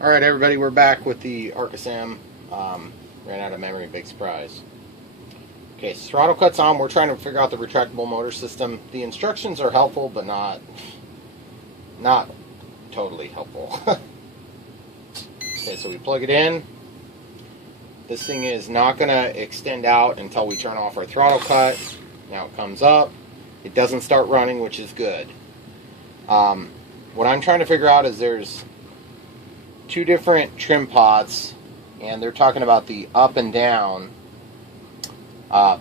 Alright everybody, we're back with the Arcus M. Ran out of memory, big surprise. Okay, so throttle cuts on. We're trying to figure out the retractable motor system. The instructions are helpful, but not totally helpful. Okay, so we plug it in. This thing is not going to extend out until we turn off our throttle cut. Now it comes up. It doesn't start running, which is good. What I'm trying to figure out is there's two different trim pots, and they're talking about the up and down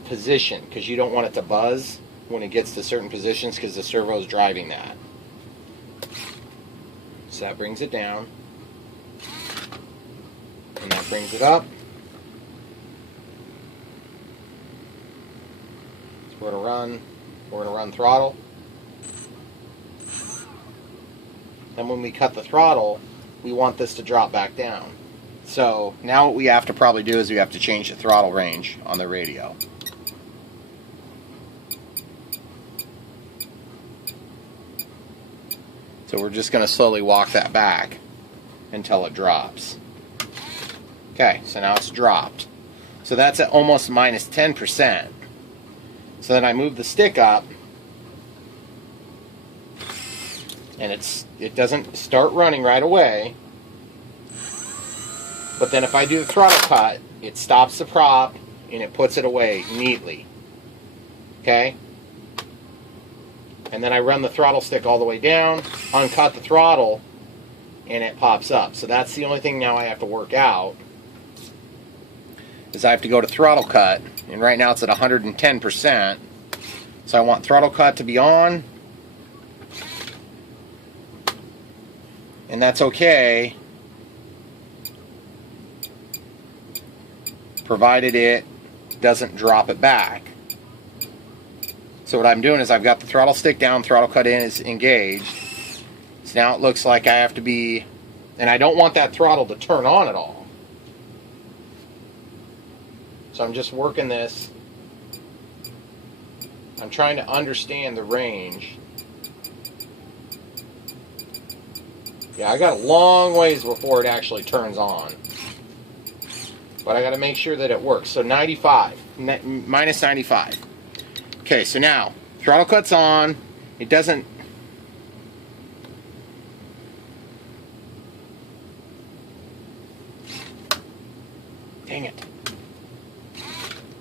position, because you don't want it to buzz when it gets to certain positions because the servo is driving that. So that brings it down, and that brings it up. So we're going to run throttle. Then when we cut the throttle, we want this to drop back down. So now what we have to probably do is we have to change the throttle range on the radio. So we're just going to slowly walk that back until it drops. Okay, so now it's dropped. So that's at almost minus 10%. So then I move the stick up, and it doesn't start running right away. But then if I do the throttle cut, it stops the prop and it puts it away neatly. Okay? And then I run the throttle stick all the way down, uncut the throttle, and it pops up. So that's the only thing now I have to work out, is I have to go to throttle cut, and right now it's at 110%. So I want throttle cut to be on, and that's okay, provided it doesn't drop it back. So what I'm doing is I've got the throttle stick down, throttle cut in is engaged. So now it looks like I have to be, and I don't want that throttle to turn on at all. So I'm just working this. I'm trying to understand the range. Yeah, I got a long ways before it actually turns on. But I got to make sure that it works. So 95, minus 95. Okay, so now throttle cut's on. It doesn't. Dang it.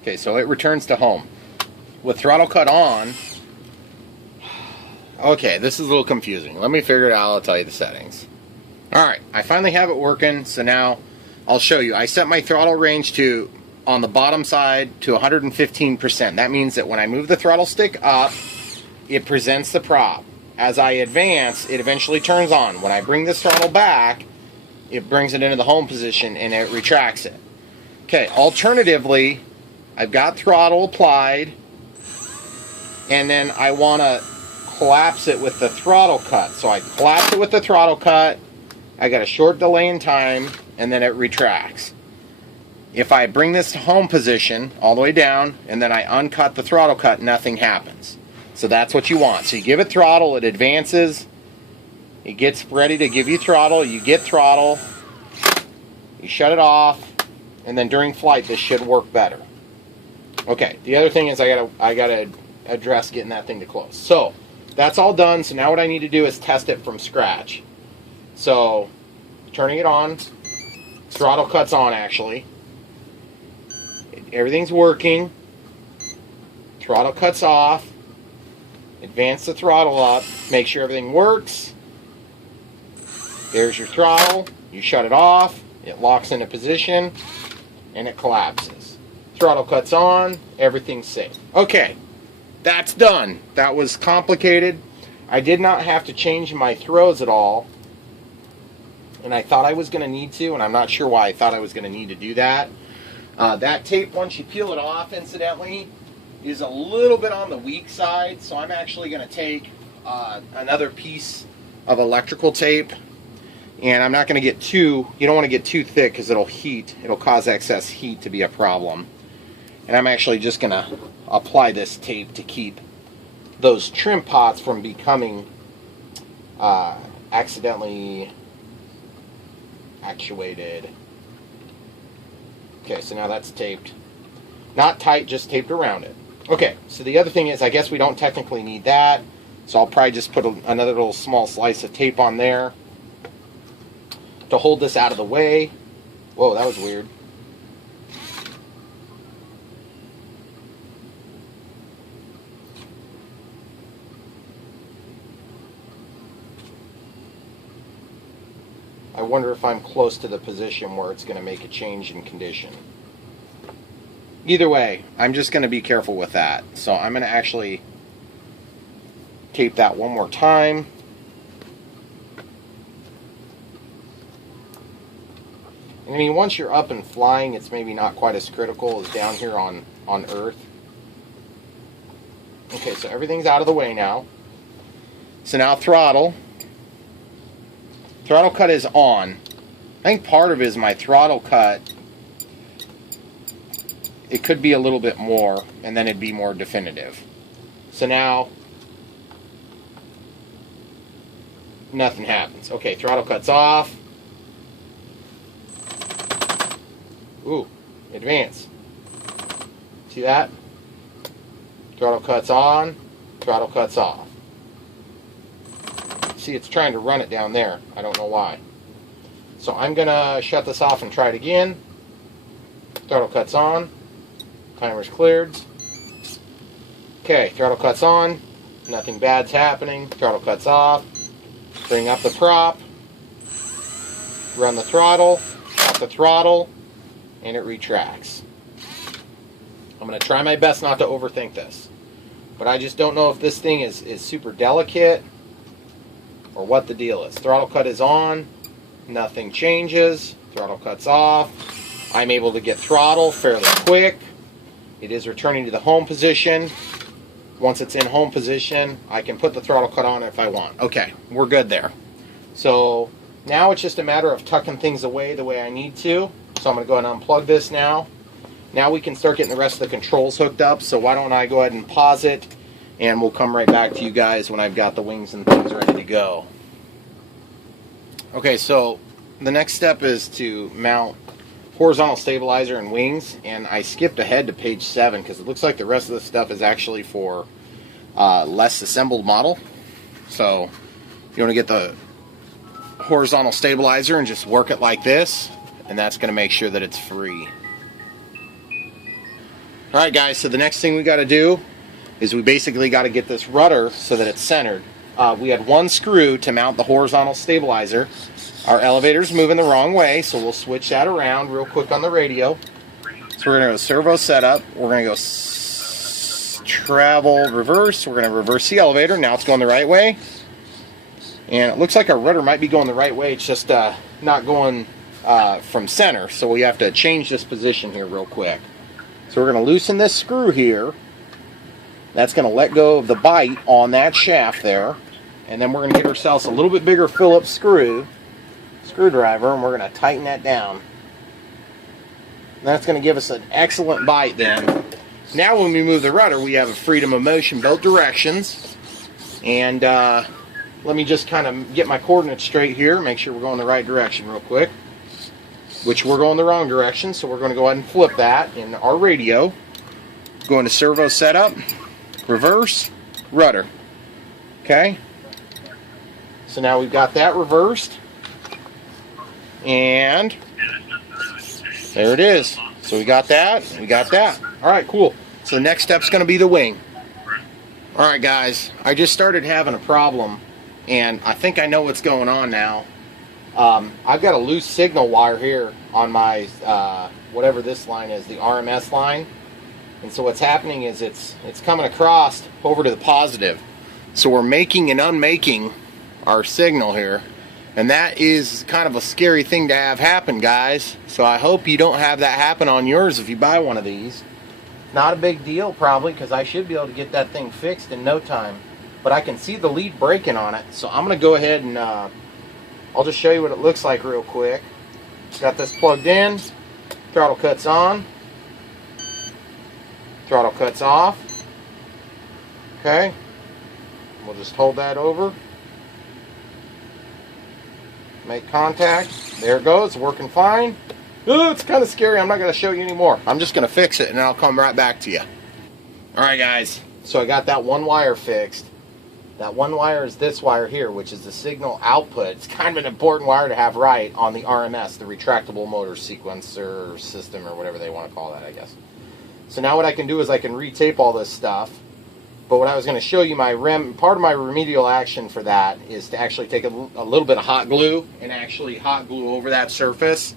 Okay, so it returns to home. With throttle cut on. Okay, this is a little confusing. Let me figure it out. I'll tell you the settings. Alright, I finally have it working, so now I'll show you. I set my throttle range to, on the bottom side, to 115%. That means that when I move the throttle stick up, it presents the prop. As I advance, it eventually turns on. When I bring this throttle back, it brings it into the home position and it retracts it. Okay, alternatively, I've got throttle applied, and then I want to collapse it with the throttle cut. So I collapse it with the throttle cut, I got a short delay in time, and then it retracts. If I bring this to home position all the way down and then I uncut the throttle cut, nothing happens. So that's what you want. So you give it throttle, it advances, it gets ready to give you throttle, you get throttle, you shut it off, and then during flight this should work better. Okay, the other thing is I gotta address getting that thing to close. So that's all done. So now what I need to do is test it from scratch. So turning it on, throttle cuts on actually. Everything's working. Throttle cuts off. Advance the throttle up. Make sure everything works. There's your throttle. You shut it off. It locks into position. And it collapses. Throttle cuts on. Everything's safe. Okay. That's done. That was complicated. I did not have to change my throws at all. And I thought I was going to need to. And I'm not sure why I thought I was going to need to do that. That tape, once you peel it off, incidentally, is a little bit on the weak side, so I'm actually going to take another piece of electrical tape, and I'm not going to get too, you don't want to get too thick because it'll cause excess heat to be a problem. And I'm actually just going to apply this tape to keep those trim pots from becoming accidentally actuated. Okay, so now that's taped. Not tight, just taped around it. Okay, so the other thing is, I guess we don't technically need that, so I'll probably just put another little small slice of tape on there to hold this out of the way. Whoa, that was weird. I wonder if I'm close to the position where it's going to make a change in condition. Either way, I'm just going to be careful with that. So I'm going to actually tape that one more time. And I mean, once you're up and flying, it's maybe not quite as critical as down here on Earth. Okay, so everything's out of the way now. So now throttle. Throttle cut is on. I think part of it is my throttle cut. It could be a little bit more, and then it'd be more definitive. So now, nothing happens. Okay, throttle cut's off. Ooh, advance. See that? Throttle cut's on, throttle cut's off. See, it's trying to run it down there. I don't know why. So I'm going to shut this off and try it again. Throttle cut's on. Timer's cleared. Okay, throttle cut's on. Nothing bad's happening. Throttle cut's off. Bring up the prop. Run the throttle. Stop the throttle. And it retracts. I'm going to try my best not to overthink this. But I just don't know if this thing is super delicate or what the deal is. Throttle cut is on. Nothing changes. Throttle cut's off. I'm able to get throttle fairly quick. It is returning to the home position. Once it's in home position, I can put the throttle cut on if I want. Okay, we're good there. So now it's just a matter of tucking things away the way I need to. So I'm going to go ahead and unplug this now. Now we can start getting the rest of the controls hooked up. So why don't I go ahead and pause it, and we'll come right back to you guys when I've got the wings and things ready to go. Okay, so the next step is to mount horizontal stabilizer and wings, and I skipped ahead to page 7 because it looks like the rest of the stuff is actually for less assembled model. So you want to get the horizontal stabilizer and just work it like this, and that's going to make sure that it's free. Alright guys, so the next thing we got to do is we basically got to get this rudder so that it's centered. We had one screw to mount the horizontal stabilizer. Our elevator's moving the wrong way, so we'll switch that around real quick on the radio. So we're going to go servo setup. We're going to go travel reverse. We're going to reverse the elevator. Now it's going the right way. And it looks like our rudder might be going the right way. It's just not going from center, so we have to change this position here real quick. So we're going to loosen this screw here. That's going to let go of the bite on that shaft there. And then we're going to get ourselves a little bit bigger Phillips screwdriver, and we're going to tighten that down. And that's going to give us an excellent bite then. Now when we move the rudder, we have a freedom of motion both directions. And let me just kind of get my coordinates straight here, make sure we're going the right direction real quick. Which we're going the wrong direction, so we're going to go ahead and flip that in our radio. Go into servo setup, reverse, rudder. Okay? So now we've got that reversed. And there it is. So we got that, we got that. Alright, cool. So the next step's going to be the wing. Alright guys, I just started having a problem, and I think I know what's going on now. I've got a loose signal wire here on my, whatever this line is, the RMS line. And so what's happening is it's coming across over to the positive. So we're making and unmaking our signal here. And that is kind of a scary thing to have happen, guys. So I hope you don't have that happen on yours if you buy one of these. Not a big deal probably, because I should be able to get that thing fixed in no time. But I can see the lead breaking on it. So I'm going to go ahead and I'll just show you what it looks like real quick. Got this plugged in. Throttle cuts on. Throttle cuts off. Okay. We'll just hold that over. Make contact. There it goes, working fine. Ooh, it's kind of scary. I'm not going to show you anymore. I'm just going to fix it and I'll come right back to you. Alright guys, so I got that one wire fixed. That one wire is this wire here, which is the signal output. It's kind of an important wire to have right on the RMS, the retractable motor sequencer system, or whatever they want to call that, I guess. So now what I can do is I can retape all this stuff. But what I was going to show you, part of my remedial action for that is to actually take a little bit of hot glue and actually hot glue over that surface.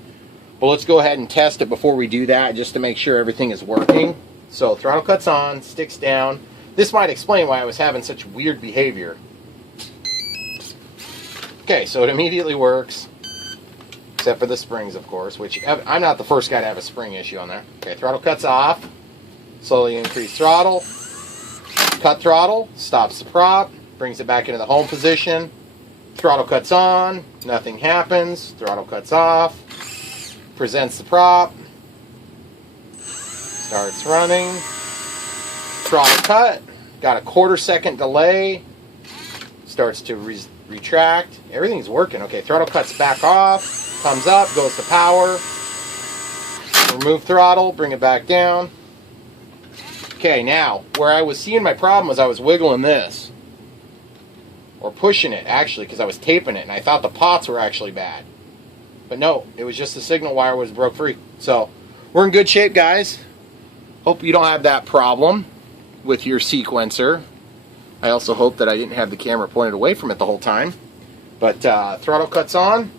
But let's go ahead and test it before we do that, just to make sure everything is working. So throttle cuts on, sticks down. This might explain why I was having such weird behavior. Okay, so it immediately works. Except for the springs, of course, which I'm not the first guy to have a spring issue on there. Okay, throttle cuts off. Slowly increase throttle. Cut throttle, stops the prop, brings it back into the home position. Throttle cuts on, nothing happens. Throttle cuts off. Presents the prop. Starts running. Throttle cut. Got a 1/4 second delay. Starts to retract. Everything's working. Okay, throttle cuts back off. Comes up, goes to power. Remove throttle, bring it back down. Okay, now, where I was seeing my problem was I was wiggling this. Or pushing it, actually, because I was taping it, and I thought the pots were actually bad. But no, it was just the signal wire was broke free. So, we're in good shape, guys. Hope you don't have that problem with your sequencer. I also hope that I didn't have the camera pointed away from it the whole time. But throttle cuts on,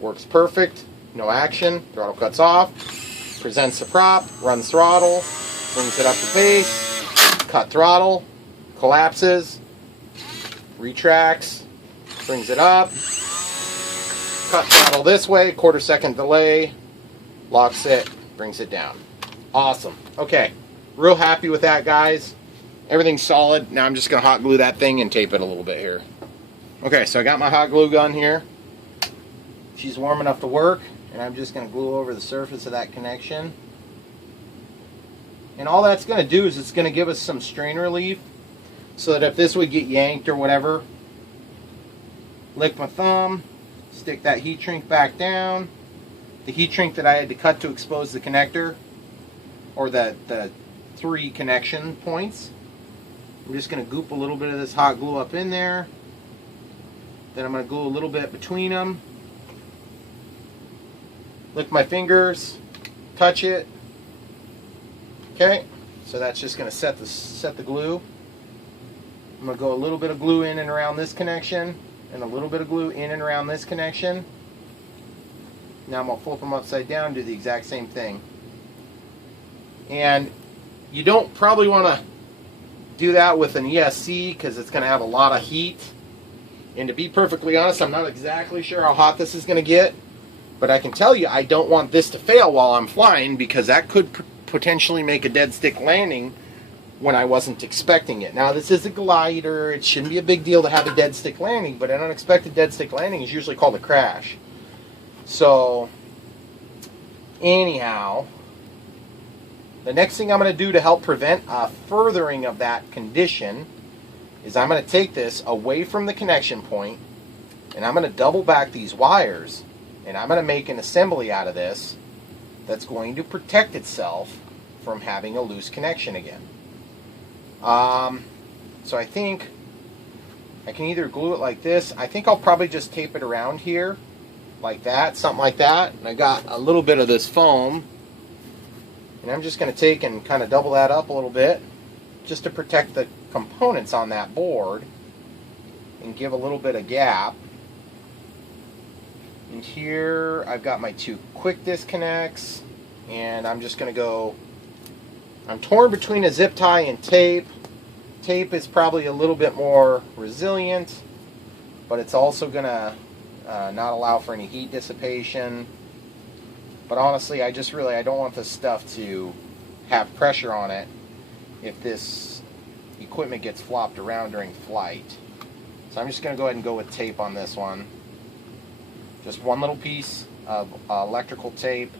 works perfect, no action. Throttle cuts off, presents the prop, runs throttle, brings it up to pace, cut throttle, collapses, retracts, brings it up, cut throttle this way, 1/4 second delay, locks it, brings it down. Awesome. Okay, real happy with that, guys. Everything's solid. Now I'm just going to hot glue that thing and tape it a little bit here. Okay, so I got my hot glue gun here. She's warm enough to work, and I'm just going to glue over the surface of that connection. And all that's going to do is it's going to give us some strain relief, so that if this would get yanked or whatever, lick my thumb, stick that heat shrink back down. The heat shrink that I had to cut to expose the connector, or the 3 connection points. I'm just going to goop a little bit of this hot glue up in there. Then I'm going to glue a little bit between them. Lick my fingers, touch it. Okay, so that's just going to set the glue. I'm going to go a little bit of glue in and around this connection, and a little bit of glue in and around this connection. Now I'm going to flip them upside down and do the exact same thing. And you don't probably want to do that with an ESC because it's going to have a lot of heat. And to be perfectly honest, I'm not exactly sure how hot this is going to get. But I can tell you I don't want this to fail while I'm flying, because that could potentially make a dead stick landing when I wasn't expecting it. Now, this is a glider. It shouldn't be a big deal to have a dead stick landing, but an unexpected dead stick landing is usually called a crash. So, anyhow, the next thing I'm going to do to help prevent a furthering of that condition is I'm going to take this away from the connection point, and I'm going to double back these wires, and I'm going to make an assembly out of this that's going to protect itself from having a loose connection again. So I think I can either glue it like this. I think I'll probably just tape it around here like that, something like that. And I got a little bit of this foam, and I'm just going to take and kind of double that up a little bit just to protect the components on that board and give a little bit of gap. And here I've got my 2 quick disconnects, and I'm just going to go, I'm torn between a zip tie and tape. Tape is probably a little bit more resilient, but it's also going to not allow for any heat dissipation. But honestly, I don't want this stuff to have pressure on it if this equipment gets flopped around during flight. So I'm just going to go ahead and go with tape on this one. Just one little piece of electrical tape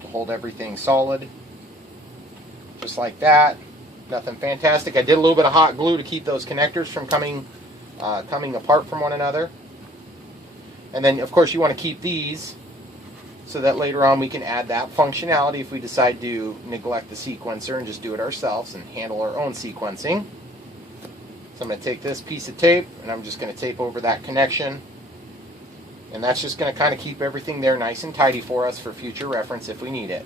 to hold everything solid. Just like that. Nothing fantastic. I did a little bit of hot glue to keep those connectors from coming apart from one another. And then, of course, you want to keep these so that later on we can add that functionality if we decide to neglect the sequencer and just do it ourselves and handle our own sequencing. So I'm going to take this piece of tape and I'm just going to tape over that connection. And that's just going to kind of keep everything there nice and tidy for us for future reference if we need it.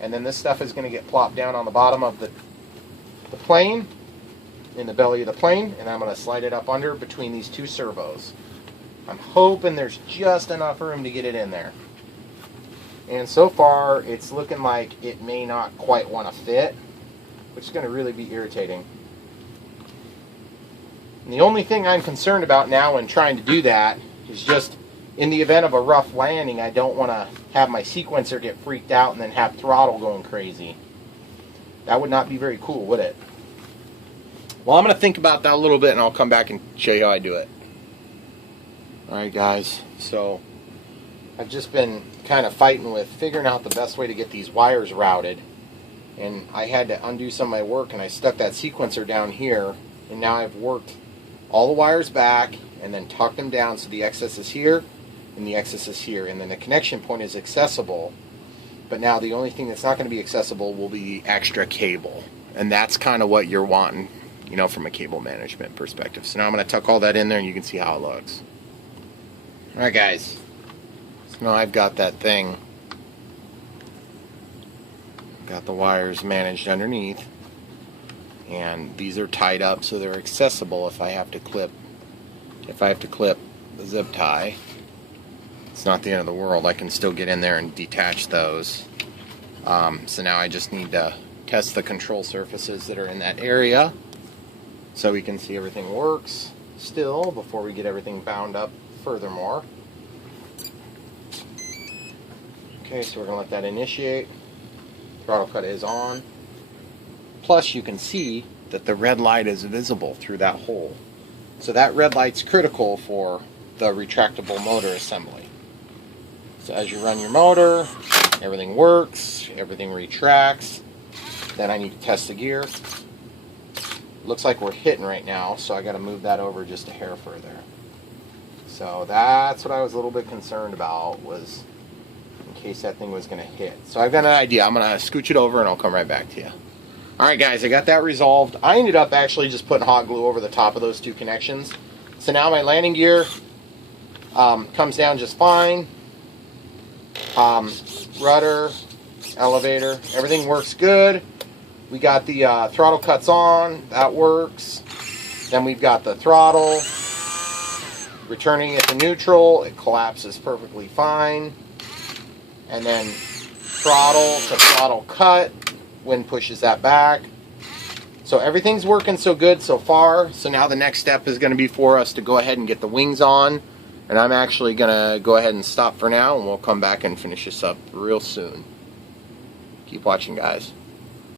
And then this stuff is going to get plopped down on the bottom of the plane, in the belly of the plane, and I'm going to slide it up under between these two servos. I'm hoping there's just enough room to get it in there. And so far, it's looking like it may not quite want to fit, which is going to really be irritating. And the only thing I'm concerned about now when trying to do that is just in the event of a rough landing, I don't want to have my sequencer get freaked out and then have throttle going crazy. That would not be very cool, would it? Well, I'm going to think about that a little bit and I'll come back and show you how I do it. Alright guys, so I've just been kind of fighting with figuring out the best way to get these wires routed. And I had to undo some of my work and I stuck that sequencer down here. And now I've worked all the wires back and then tucked them down so the excess is here and the excess is here. And then the connection point is accessible. But now the only thing that's not going to be accessible will be the extra cable. And that's kind of what you're wanting, you know, from a cable management perspective. So now I'm going to tuck all that in there and you can see how it looks. Alright guys, so now I've got that thing, got the wires managed underneath, and these are tied up so they're accessible if I have to clip the zip tie. It's not the end of the world, I can still get in there and detach those. So now I just need to test the control surfaces that are in that area so we can see everything works still before we get everything bound up furthermore. Okay, so we're going to let that initiate. Throttle cut is on. Plus you can see that the red light is visible through that hole. So that red light's critical for the retractable motor assembly. So as you run your motor, everything works, everything retracts. Then I need to test the gear. Looks like we're hitting right now, so I got to move that over just a hair further. So that's what I was a little bit concerned about, was in case that thing was going to hit. So I've got an idea. I'm going to scooch it over and I'll come right back to you. Alright guys, I got that resolved. I ended up actually just putting hot glue over the top of those two connections. So now my landing gear comes down just fine. Rudder, elevator, everything works good. We got the throttle cuts on, that works. Then we've got the throttle. Returning it to neutral, it collapses perfectly fine. And then throttle to throttle cut, wind pushes that back. So everything's working so good so far. So now the next step is going to be for us to go ahead and get the wings on. And I'm actually going to go ahead and stop for now and we'll come back and finish this up real soon. Keep watching guys.